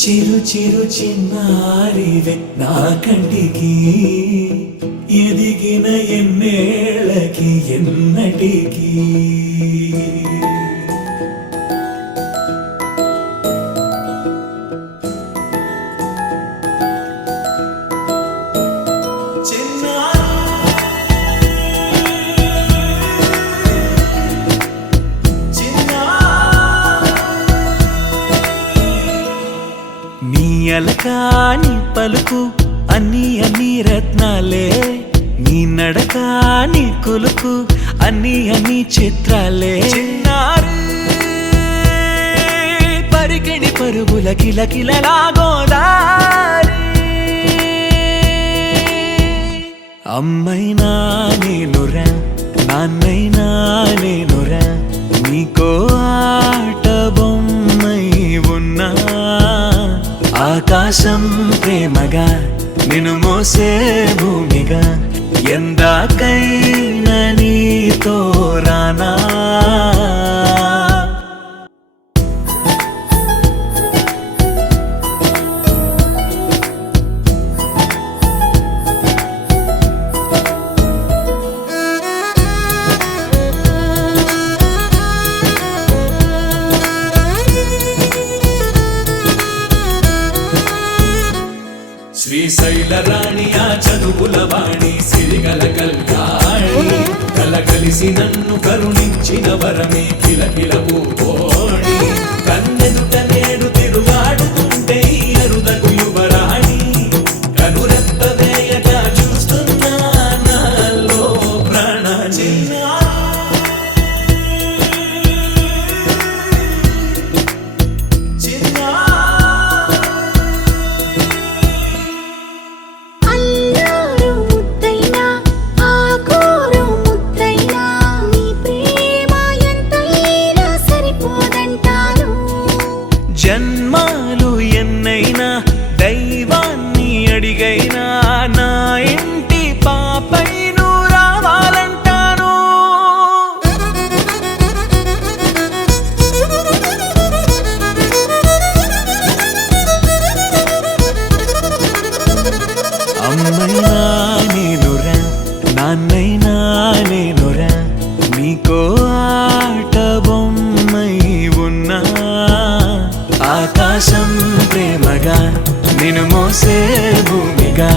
చిరు చిరు చిన్నారివే నా కంటికి ఎదిగిన ఎన్నేళ్ళకి ఎన్నటికి అలకాని పలుకు అన్ని అన్ని రత్నాలే నీ నడకాని కులుకు అన్ని అన్ని చిత్రాలే చిన్నారు పరికిణి పరుగుల కిలకిలలాగోదారి అమ్మైనా నేనురా నాన్నైనా నేనురా నీకో ఆట బొమ్మై ఉన్నా ఆకాశం ప్రేమగా నిన్ను మోసే భూమిగా ఎందాకైనా నీతో రానా శ్రీశైల రాణి ఆ చదువుల వాణి సిరిగల కల్యాణి కలగలిసి నన్ను కరుణించిన వరమే కిలకిల పూకోణి కన్నెదుట నేడు తిరుగాడుతుంటే అరుదకు యువరాణి కనురెప్ప వేయగా చూస్తున్నా నాలో ప్రాణ జన్మాలు ఎన్నైనా దైవాన్ని అడిగైనా నా ఇంటి పాపై నువ్వు రావాలంటాను అమ్మైనా నేనురా నాన్నైనా నేనురా నీకో ఆట బొమ్మై ఉన్నా ఆకాశం ప్రేమగా నిన్ను మోసే భూమిగా